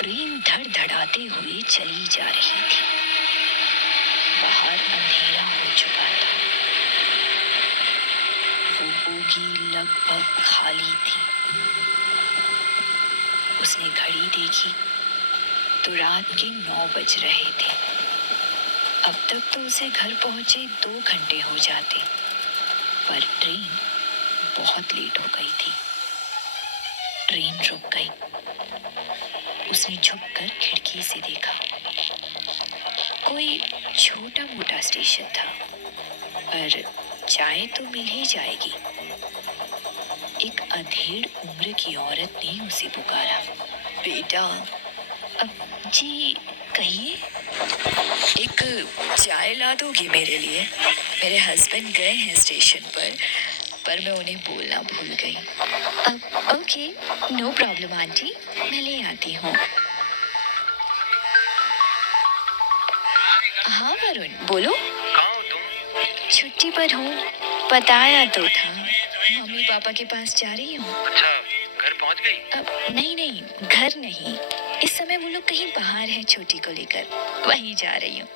Train धड़धड़ाते हुए चली जा रही थी। बाहर अंधेरा हो चुका था। वो बोगी लगभग खाली थी। उसने घड़ी देखी तो रात के 9 बज रहे थे। अब तक तो उसे घर पहुंचे 2 घंटे हो जाते, पर ट्रेन बहुत लेट हो गई थी। ट्रेन रुक गई। उसने झुककर खिड़की से देखा। कोई छोटा मोटा स्टेशन था, पर चाय तो मिल ही जाएगी। एक अधेड़ उम्र की औरत ने उसे पुकारा। बेटा, जी कहिए। एक चाय ला दोगे मेरे लिए? मेरे हस्बैंड गए हैं स्टेशन पर मैं उन्हें बोलना भूल गई। ओके, नो प्रॉब्लम आंटी, मैं ले आती हूँ। हाँ वरुण, बोलो। कहाँ हो तुम? छुट्टी पर हूँ, बताया तो था। मम्मी पापा के पास जा रही हूँ। अच्छा, घर पहुँच गई? नहीं, घर नहीं। इस समय वो लोग कहीं बाहर हैं छोटी को लेकर, वहीं जा रही हूँ।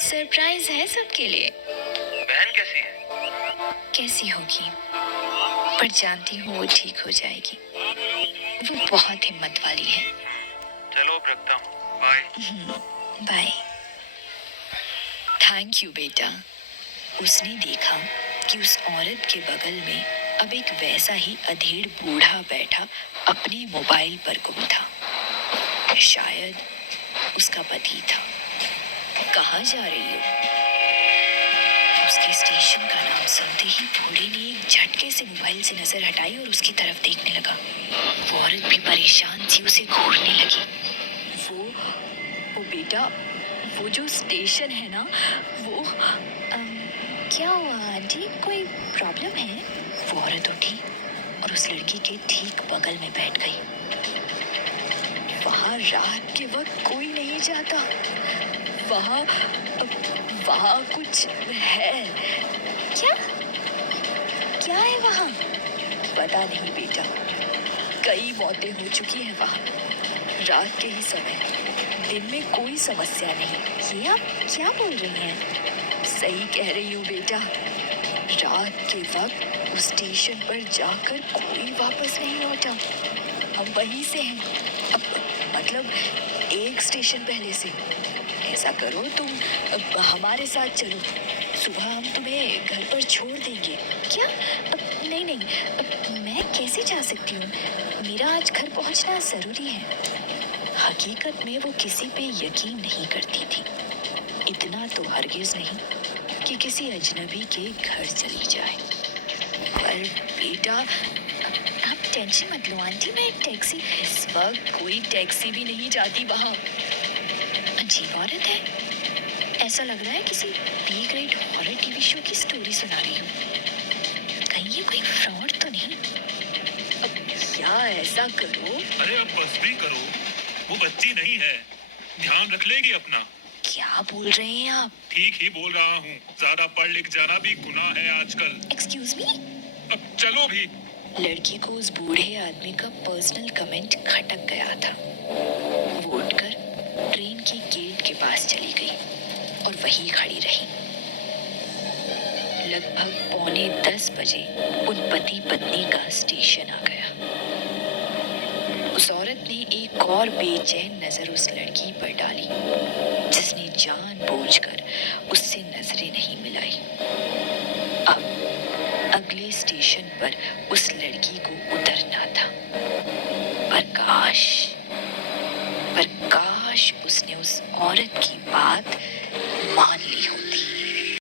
सरप्राइज है सबके लिए। बहन कैसी है? कैसी होगी, पर जानती हूँ वो ठीक हो जाएगी। वो बहुत हिम्मत वाली है। चलो अब रखता हूँ, बाय। बाय। थैंक यू बेटा। उसने देखा कि उस औरत के बगल में अब एक वैसा ही अधेड़ बूढ़ा बैठा अपने मोबाइल पर गुम था। शायद उसका पति था। कहाँ जा रही हो? उसके स्टेशन का नाम सुनते ही बूढ़े ने एक झटके से मोबाइल से नजर हटाई और उसकी तरफ देखने लगा। वो औरत भी परेशान सी उसे घूरने लगी। वो बेटा, वो जो स्टेशन है ना, वो क्या हुआ आंटी, कोई प्रॉब्लम है? वो औरत उठी और उस लड़की के ठीक बगल में बैठ गई। वहाँ रात के वक्त कोई नहीं जाता। वहाँ कुछ है। क्या है वहाँ? पता नहीं बेटा, कई मौतें हो चुकी हैं वहाँ, रात के ही समय। दिन में कोई समस्या नहीं। ये आप क्या बोल रही हैं? सही कह रही हूँ बेटा। रात के वक्त उस स्टेशन पर जाकर कोई वापस नहीं लौटा। हम वहीं से हैं, मतलब एक स्टेशन पहले से। ऐसा करो, तुम हमारे साथ चलो। सुबह हम तुम्हें घर पर छोड़ देंगे। क्या? नहीं, मैं कैसे जा सकती हूँ? मेरा आज घर पहुँचना ज़रूरी है। हकीकत में वो किसी पे यकीन नहीं करती थी। इतना तो हरगिज़ नहीं कि किसी अजनबी के घर चली जाए। पर बेटा, आप टेंशन मत लो आंटी, मैं एक टैक्सी। इस वक्त कोई टैक्सी भी नहीं जाती वहाँ। अजीब औरत है। ऐसा लग रहा है किसी B grade horror TV show की स्टोरी सुना रही हूँ। कहीं ये कोई फ्रॉड तो नहीं? अब क्या ऐसा करो? अरे अब बस भी करो, वो बच्ची नहीं है, ध्यान रख लेगी अपना। क्या बोल रहे हैं आप? ठीक ही बोल रहा हूँ, ज्यादा पढ़ लिख जाना भी गुनाह है आजकल। Excuse me? अब चलो भी। लड़की को उस बूढ़े आदमी का पर्सनल कमेंट खटक गया था। वो उठकर ट्रेन की गेट के पास चली गई और वहीं खड़ी रही। लगभग 9:45 बजे उन पति पत्नी का स्टेशन आ गया। उस औरत ने एक और बेचैन नजर उस लड़की पर डाली, जिसने जानबूझकर उससे नजरें नहीं मिलाई। अब अगले स्टेशन पर उस लड़की को उतरना था, पर काश उसने उस औरत की बात मान